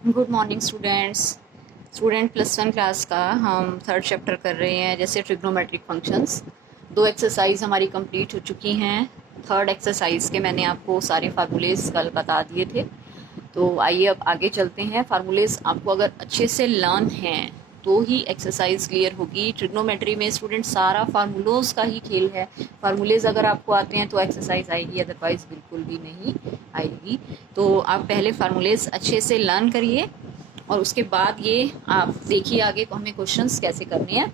Good morning students. Student plus one class का हम third chapter कर रहे हैं, जैसे ट्रिग्नोमेट्रिक फंक्शंस। दो एक्सरसाइज हमारी कंप्लीट हो चुकी हैं। थर्ड एक्सरसाइज के मैंने आपको सारे फार्मूलेज कल बता दिए थे। तो आइए अब आगे चलते हैं। फार्मूलेज आपको अगर अच्छे से लर्न हैं तो ही एक्सरसाइज क्लियर होगी। ट्रिग्नोमेट्री में स्टूडेंट सारा फार्मूलोज का ही खेल है। फार्मूलेज अगर आपको आते हैं तो एक्सरसाइज आएगी, अदरवाइज बिल्कुल भी नहीं आएगी। तो आप पहले फार्मूलेज अच्छे से लर्न करिए और उसके बाद ये आप देखिए आगे को हमें क्वेश्चंस कैसे करने हैं।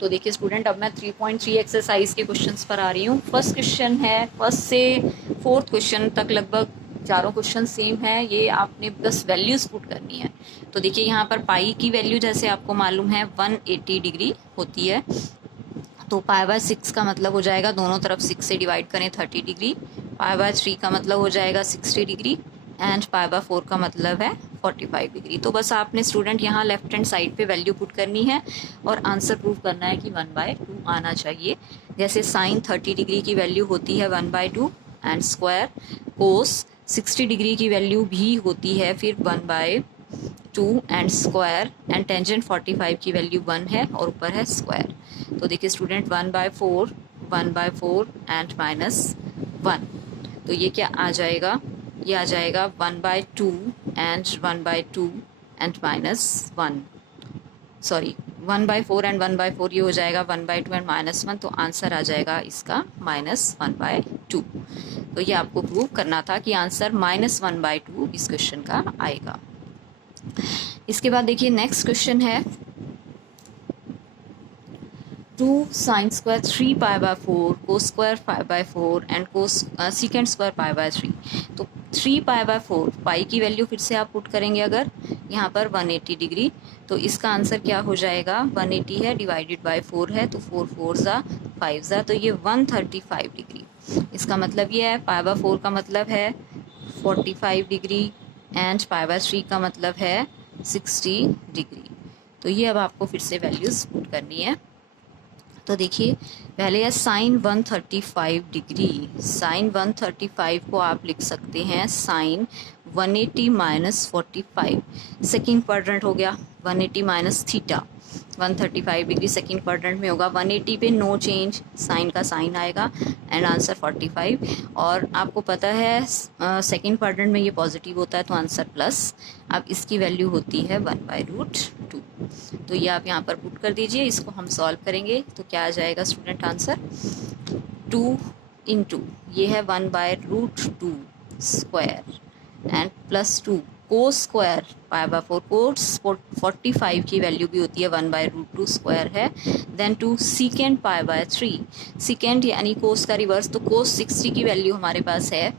तो देखिए स्टूडेंट, अब मैं 3.3 एक्सरसाइज के क्वेश्चंस पर आ रही हूँ। फर्स्ट क्वेश्चन है, फर्स्ट से फोर्थ क्वेश्चन तक लगभग चारों क्वेश्चन सेम है। ये आपने बस वैल्यूज पुट करनी है। तो देखिए यहाँ पर पाई की वैल्यू जैसे आपको मालूम है 180 डिग्री होती है। तो पाई बाय 6 का मतलब हो जाएगा, दोनों तरफ 6 से डिवाइड करें 30 डिग्री। पाई बाय 3 का मतलब हो जाएगा 60 डिग्री एंड पाई बाय 4 का मतलब है 45 डिग्री। तो बस आपने स्टूडेंट यहाँ लेफ्ट हैंड साइड पे वैल्यू पुट करनी है और आंसर प्रूव करना है कि 1/2 आना चाहिए। जैसे साइन 30 डिग्री की वैल्यू होती है 1/2 एंड स्क्वायर। कोस 60 डिग्री की वैल्यू भी होती है फिर 1/2 एंड स्क्वायर एंड टेंजेंट 45 की वैल्यू 1 है और ऊपर है स्क्वायर। तो देखिए स्टूडेंट 1/4 एंड -1। तो ये क्या आ जाएगा, ये आ जाएगा 1/2 एंड 1/2 एंड -1। सॉरी, 1/4 एंड 1/4 ये हो जाएगा 1/2 एंड -1। तो आंसर आ जाएगा इसका -1/2। तो ये आपको प्रूव करना था कि आंसर -1/2 इस क्वेश्चन का आएगा। इसके बाद देखिए नेक्स्ट क्वेश्चन है 2 sin square 3π/4 cos square 5/4 and cos secant square π/3। तो 3π/4 पाई की वैल्यू फिर से आप पुट करेंगे अगर यहाँ पर 180 डिग्री। तो इसका आंसर क्या हो जाएगा, 180 है डिवाइडेड बाय 4 है तो 4 4 ज़ा 5 ज़ा, तो ये 135 डिग्री। इसका मतलब ये है π/4 का मतलब है 45 डिग्री एंड π/3 का मतलब है 60 डिग्री। तो ये अब आपको फिर से वैल्यूज़ पुट करनी है। तो देखिए पहले है साइन 135 डिग्री। साइन 135 को आप लिख सकते हैं साइन 180 -45। सेकेंड क्वाड्रेंट हो गया 180 minus theta. 135 degree second quadrant में होगा, 180 पे नो चेंज, साइन का साइन आएगा एंड आंसर 45। और आपको पता है सेकेंड क्वाड्रेंट में ये पॉजिटिव होता है तो आंसर प्लस। अब इसकी वैल्यू होती है 1/√2। तो ये आप यहाँ पर पुट कर दीजिए, इसको हम सॉल्व करेंगे तो क्या आ जाएगा स्टूडेंट आंसर 2 इंटू ये है 1/√2 स्क्वायर एंड +2 कोस स्क्वायर π/4। कोस 45 की वैल्यू भी होती है 1/√2 स्क्वायर है, देन 2 सीकेंड π/3। सीकेंड यानी कोस का रिवर्स, तो कोस 60 की वैल्यू हमारे पास है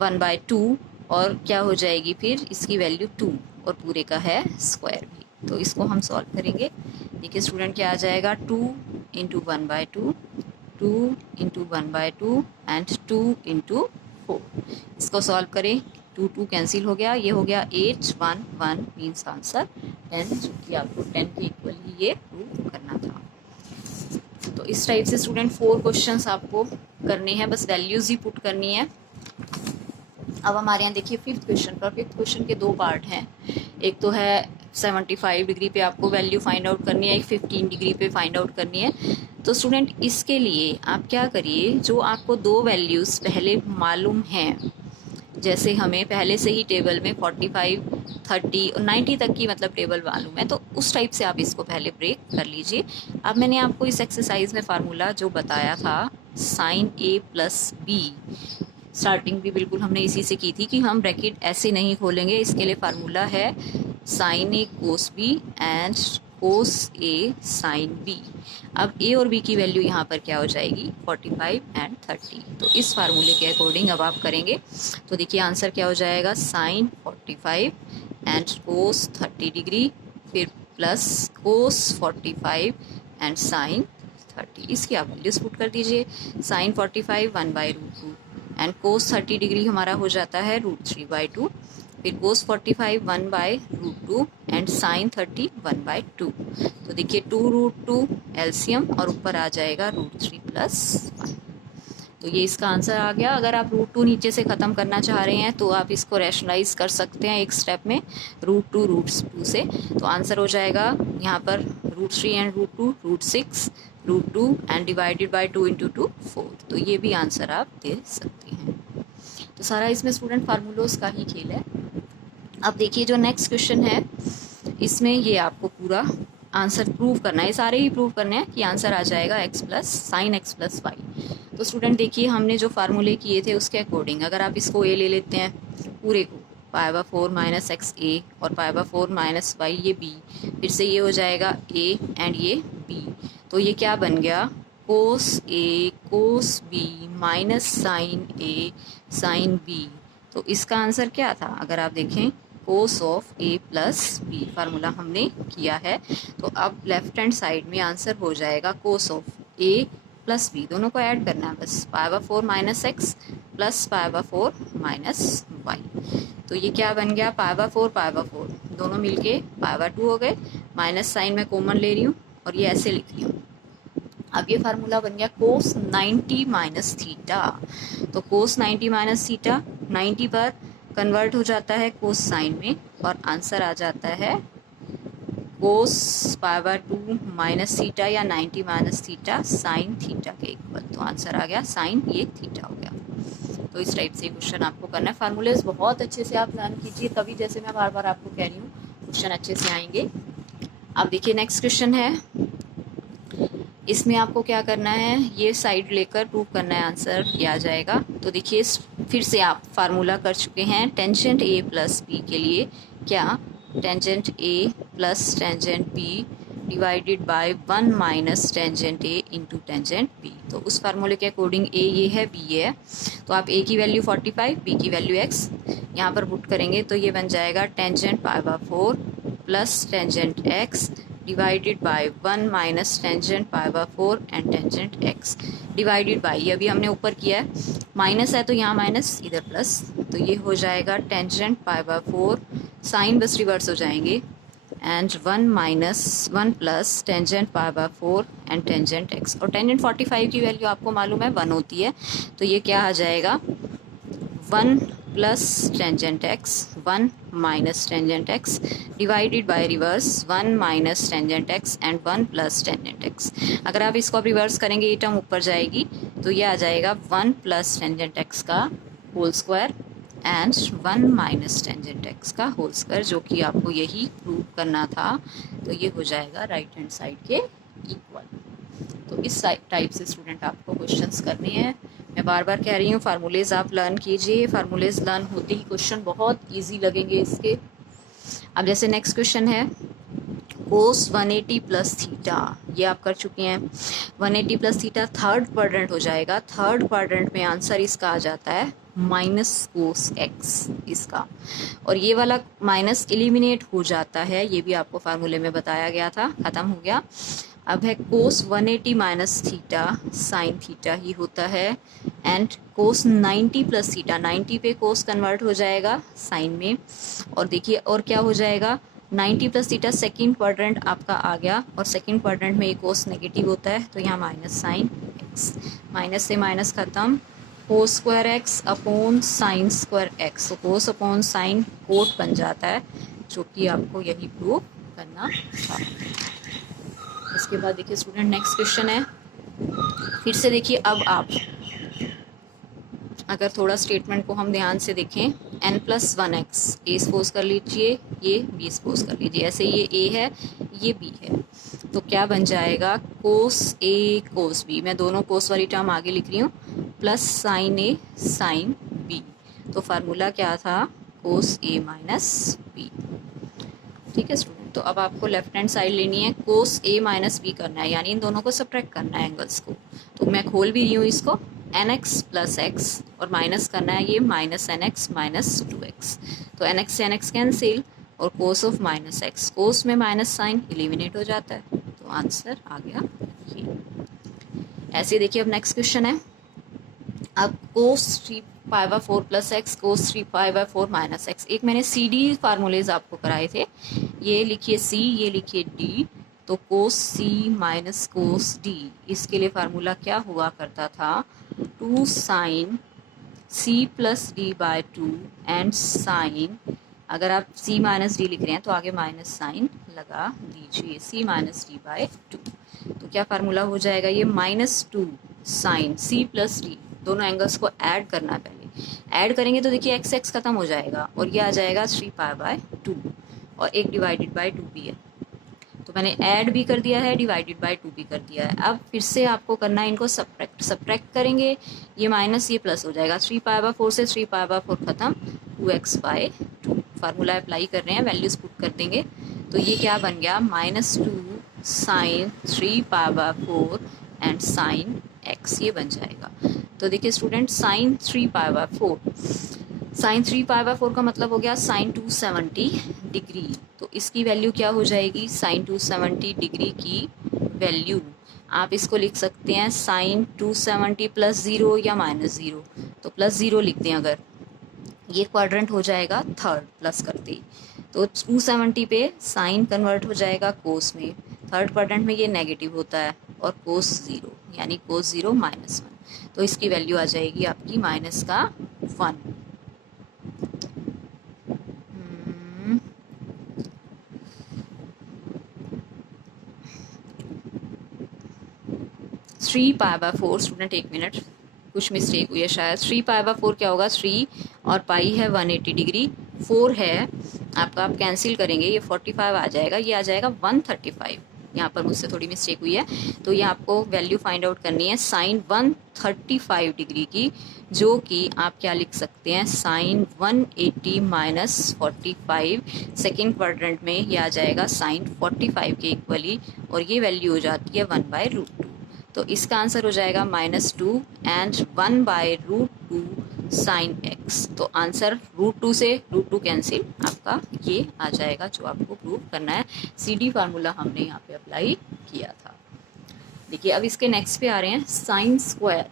1/2 और क्या हो जाएगी फिर इसकी वैल्यू 2 और पूरे का है स्क्वायर भी। तो इसको हम सॉल्व करेंगे। देखिए स्टूडेंट क्या आ जाएगा 2 इंटू 1/2, 2 इंटू 1/2 एंड 2 इंटू 4। इसको सॉल्व करें, 2 2 कैंसिल हो गया, ये हो गया 8 1 1 मीन्स आंसर 10, जो कि आपको 10 के इक्वल ही ये प्रूव करना था। तो इस टाइप से स्टूडेंट 4 क्वेश्चंस आपको करने हैं, बस वैल्यूज ही पुट करनी है। अब हमारे यहाँ देखिए फिफ्थ क्वेश्चन पर, फिफ्थ क्वेश्चन के दो पार्ट हैं। एक तो है 75 डिग्री पे आपको वैल्यू फाइंड आउट करनी है, एक 15 डिग्री पे फाइंड आउट करनी है। तो स्टूडेंट इसके लिए आप क्या करिए, जो आपको दो वैल्यूज़ पहले मालूम हैं, जैसे हमें पहले से ही टेबल में 45 30 और 90 तक की मतलब टेबल मालूम है, तो उस टाइप से आप इसको पहले ब्रेक कर लीजिए। अब मैंने आपको इस एक्सरसाइज में फार्मूला जो बताया था साइन A + B, स्टार्टिंग भी बिल्कुल हमने इसी से की थी कि हम ब्रैकेट ऐसे नहीं खोलेंगे। इसके लिए फार्मूला है sine A cos B and cos A sine B। अब A और B की वैल्यू यहाँ पर क्या हो जाएगी 45 एंड 30। तो इस फार्मूले के अकॉर्डिंग अब आप करेंगे तो देखिए आंसर क्या हो जाएगा साइन 45 एंड कोस 30 डिग्री फिर प्लस कोस 45 एंड साइन 30। इसकी आप वैल्यूज पुट कर दीजिए। साइन 45 1/√2 एंड कोस 30 डिग्री हमारा हो जाता है √3/2, फिर कोस 45 1/√2 एंड साइन 30 1/2। तो देखिए 2√2 एलसीएम और ऊपर आ जाएगा √3 + 1। तो ये इसका आंसर आ गया। अगर आप रूट 2 नीचे से ख़त्म करना चाह रहे हैं तो आप इसको रैशनलाइज कर सकते हैं एक स्टेप में, रूट 2 से। तो आंसर हो जाएगा यहाँ पर √3 and √2, √6, √2 and divided by 2 into 2 4। तो ये भी आंसर आप दे सकते हैं। तो सारा इसमें स्टूडेंट फार्मूलोज का ही खेल है। अब देखिए जो नेक्स्ट क्वेश्चन है, इसमें ये आपको पूरा आंसर प्रूव करना है, सारे ही प्रूव करने हैं कि आंसर आ जाएगा sin x प्लस वाई। तो स्टूडेंट देखिए हमने जो फार्मूले किए थे उसके अकॉर्डिंग अगर आप इसको a ले लेते हैं पूरे को, π/4 माइनस एक्स ए और π/4 माइनस वाई ये b, फिर से ये हो जाएगा a एंड ये b। तो ये क्या बन गया, cos a cos b minus sin a sin b। तो इसका आंसर क्या था, अगर आप देखें cos of a plus B formula हमने किया है। तो अब लेफ्ट हैंड साइड में आंसर हो जाएगा cos of a plus B, दोनों को ऐड करना है बस, π/4 minus X plus π/4 minus Y. तो ये क्या बन गया, π/4 दोनों मिलके π/2 हो गए, माइनस साइन में कॉमन ले रही हूँ और ये ऐसे लिख रही हूँ। अब ये फार्मूला बन गया cos 90 माइनस थीटा। तो cos 90 माइनस थीटा 90 पर कन्वर्ट हो जाता है cos साइन में और आंसर आ जाता है cos π/2 माइनस थीटा या 90 माइनस थीटा साइन थीटा के इक्वल। तो आंसर आ गया साइन ये थीटा हो गया। तो इस टाइप से क्वेश्चन आपको करना है। फार्मूलेज बहुत अच्छे से आप लर्न कीजिए, तभी जैसे मैं बार बार आपको कह रही हूँ क्वेश्चन अच्छे से आएंगे। अब देखिए नेक्स्ट क्वेश्चन है, इसमें आपको क्या करना है, ये साइड लेकर प्रूव करना है, आंसर ये आ जाएगा। तो देखिए फिर से आप फार्मूला कर चुके हैं टेंजेंट ए प्लस बी के लिए, क्या tangent A plus tangent B divided by 1 minus tangent A into tangent B. तो उस फार्मूले के अकॉर्डिंग ए ये है, बी ये है। तो आप ए की वैल्यू 45, बी की वैल्यू एक्स यहाँ पर पुट करेंगे तो ये बन जाएगा tangent π/4 plus tangent X divided by 1 minus tangent π/4 and tangent X divided by, ये अभी हमने ऊपर किया है, माइनस है तो यहाँ माइनस इधर प्लस, तो ये हो जाएगा टेंजेंट π/4, साइन बस रिवर्स हो जाएंगे, and 1 minus 1 plus tangent π/4 and tangent X. और टेंजेंट 45 की वैल्यू आपको मालूम है 1 होती है, तो ये क्या आ जाएगा 1 plus tangent x 1 minus tangent X divided bye reverse 1 minus tangent x and 1 plus tangent x. अगर आप इसको अब रिवर्स करेंगे ये टर्म ऊपर जाएगी, तो ये आ जाएगा 1 प्लस टेंजेंट एक्स का whole square and 1 minus tangent X का होल स्क्वायर, जो कि आपको यही प्रूव करना था। तो ये हो जाएगा राइट हैंड साइड के इक्वल। तो इस टाइप से स्टूडेंट आपको क्वेश्चंस करने हैं। मैं बार बार कह रही हूँ फार्मूलेज आप लर्न कीजिए, फार्मूलेज लर्न होते ही क्वेश्चन बहुत इजी लगेंगे इसके। अब जैसे नेक्स्ट क्वेश्चन है cos 180 प्लस थीटा, ये आप कर चुके हैं। 180 प्लस थीटा थर्ड क्वाड्रेंट हो जाएगा, थर्ड क्वाड्रेंट में आंसर इसका आ जाता है माइनस कोस एक्स इसका, और ये वाला माइनस एलिमिनेट हो जाता है, ये भी आपको फार्मूले में बताया गया था, ख़त्म हो गया। अब है cos 180 minus theta sine theta ही होता है, एंड cos 90 प्लस थीटा, 90 पे cos कन्वर्ट हो जाएगा साइन में, और देखिए और क्या हो जाएगा 90 प्लस थीटा सेकेंड क्वाड्रेंट आपका आ गया, और सेकेंड क्वाड्रेंट में ये cos नेगेटिव होता है, तो यहाँ माइनस साइन एक्स, माइनस से माइनस ख़त्म, cos square x upon sine square x, तो cos अपॉन साइन कोट बन जाता है, जो कि आपको यही प्रूव करना था। इसके बाद देखिए स्टूडेंट नेक्स्ट क्वेश्चन है, फिर से देखिए अब आप अगर थोड़ा स्टेटमेंट को हम ध्यान से देखें, n+1x ए सपोज कर लीजिए, ये b सपोज कर लीजिए, ऐसे ये a है ये b है, तो क्या बन जाएगा cos a cos b, मैं दोनों cos वाली टर्म आगे लिख रही हूँ, plus sin a sin b। तो फार्मूला क्या था cos a माइनस b। ठीक है स्टूडेंट, तो अब आपको लेफ्ट हैंड साइड लेनी है, cos a माइनस b करना है, यानी इन दोनों को सब्ट्रैक्ट करना है एंगल्स को। तो मैं खोल भी रही हूँ इसको, nx प्लस एक्स और माइनस करना है ये माइनस nx माइनस 2x, तो nx से nx कैंसिल और cos of minus x, cos में माइनस साइन एलिमिनेट हो जाता है, तो आंसर आ गया ये। ऐसे देखिए अब नेक्स्ट क्वेश्चन है, अब cos 3π/4 plus X cos 3π/4 minus X, एक मैंने सी डी फार्मूलेज आपको कराए थे, ये लिखिए सी, ये लिखिए डी, तो कोस सी माइनस कोस डी, इसके लिए फार्मूला क्या हुआ करता था, 2 sine C plus D by 2 and sine, अगर आप c माइनस डी लिख रहे हैं तो आगे माइनस साइन लगा दीजिए, c माइनस डी बाय 2। तो क्या फार्मूला हो जाएगा, ये -2 साइन c प्लस डी, दोनों एंगल्स को ऐड करना है, पहले ऐड करेंगे तो देखिए x x खत्म हो जाएगा और ये आ जाएगा 3π/2 और एक डिवाइडेड बाय 2 भी है, तो मैंने ऐड भी कर दिया है, डिवाइडेड बाय 2 भी कर दिया है। अब फिर से आपको करना है इनको सब्ट्रैक्ट करेंगे, ये माइनस ये प्लस हो जाएगा, 3π/4 से 3π/4 खत्म, 2x/2 फार्मूला अप्लाई कर रहे हैं, वैल्यूज पुट कर देंगे, तो ये क्या बन गया, -2 साइन 3π/4 एंड साइन x, ये बन जाएगा। तो देखिए स्टूडेंट, साइन 3π/4, साइन 3π/4 का मतलब हो गया साइन 270 डिग्री, तो इसकी वैल्यू क्या हो जाएगी, साइन 270 डिग्री की वैल्यू आप इसको लिख सकते हैं साइन 270 प्लस 0 या -0, तो +0 लिख दें, अगर ये क्वाड्रेंट हो जाएगा थर्ड प्लस करते ही, तो 270 पे साइन कन्वर्ट हो जाएगा कोस में, थर्ड क्वाड्रेंट में ये नेगेटिव होता है, और कोस 0 यानी कोस 0 -1, तो इसकी वैल्यू आ जाएगी आपकी -1। 3π/4 स्टूडेंट, एक मिनट, कुछ मिस्टेक हुई है शायद, 3π/4 क्या होगा, 3 और पाई है 180 डिग्री, 4 है आपका, आप कैंसिल करेंगे, ये 45 आ जाएगा, ये आ जाएगा 135, यहाँ पर मुझसे थोड़ी मिस्टेक हुई है, तो ये आपको वैल्यू फाइंड आउट करनी है साइन 135 डिग्री की, जो कि आप क्या लिख सकते हैं, साइन 180 - 45, सेकेंड क्वाड्रेंट में ये आ जाएगा साइन 45 के इक्वली, और ये वैल्यू हो जाती है 1/√2, तो इसका आंसर हो जाएगा -2 एंड 1/√2 साइन x, तो आंसर √2 से √2 कैंसिल, आपका ये आ जाएगा जो आपको प्रूव करना है। CD फार्मूला हमने यहाँ पे अप्लाई किया था। देखिए अब इसके नेक्स्ट पे आ रहे हैं, sine square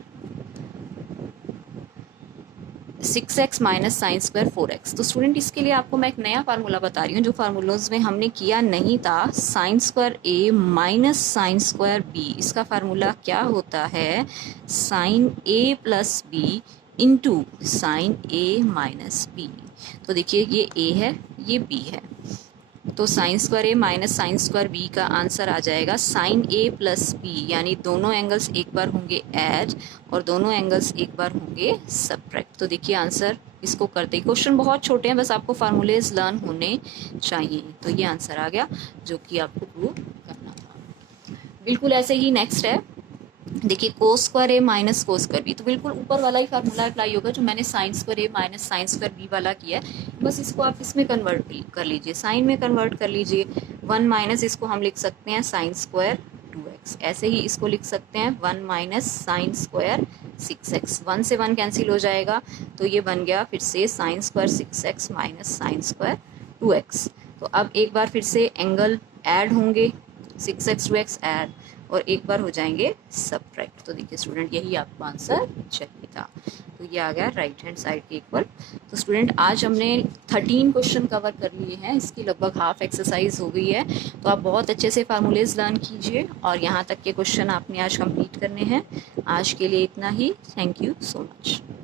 6x minus sine square 4x। तो स्टूडेंट इसके लिए आपको मैं एक नया फार्मूला बता रही हूँ जो फार्मूलाज में हमने किया नहीं था। Sine square a minus sine square b, इसका फार्मूला क्या होता है, sine a plus b into sine a minus b। तो देखिए ये a है, ये b है, तो sign square a minus sine square b का आंसर आ जाएगा साइन a प्लस b, यानी दोनों एंगल्स एक बार होंगे ऐड और दोनों एंगल्स एक बार होंगे सब्ट्रैक्ट। तो देखिए आंसर इसको करते ही, क्वेश्चन बहुत छोटे हैं, बस आपको फार्मूलेज लर्न होने चाहिए। तो ये आंसर आ गया जो कि आपको प्रूव करना था। बिल्कुल ऐसे ही नेक्स्ट है, देखिए कोस स्क्वायर ए माइनस कोस स्क्वायर बी, तो बिल्कुल ऊपर वाला ही फार्मूला अप्लाई होगा जो मैंने साइन स्क्वायर ए माइनस साइन स्क्वायर बी वाला किया है, बस इसको आप इसमें कन्वर्ट कर लीजिए, साइन में कन्वर्ट कर लीजिए। 1 माइनस इसको हम लिख सकते हैं साइन स्क्वायर 2x, ऐसे ही इसको लिख सकते हैं 1 माइनस साइन स्क्वायर 6x, 1 से 1 कैंसिल हो जाएगा, तो ये बन गया फिर से sine square 6x minus sine square 2x। तो अब एक बार फिर से एंगल ऐड होंगे, 6x 2x ऐड, और एक बार हो जाएंगे सब्ट्रैक्ट। तो देखिए स्टूडेंट यही आपको आंसर चाहिए था, तो ये आ गया राइट हैंड साइड के इक्वल। तो स्टूडेंट आज हमने 13 क्वेश्चन कवर कर लिए हैं, इसकी लगभग हाफ एक्सरसाइज हो गई है, तो आप बहुत अच्छे से फार्मूलेज लर्न कीजिए और यहाँ तक के क्वेश्चन आपने आज कंप्लीट करने हैं। आज के लिए इतना ही, थैंक यू सो मच।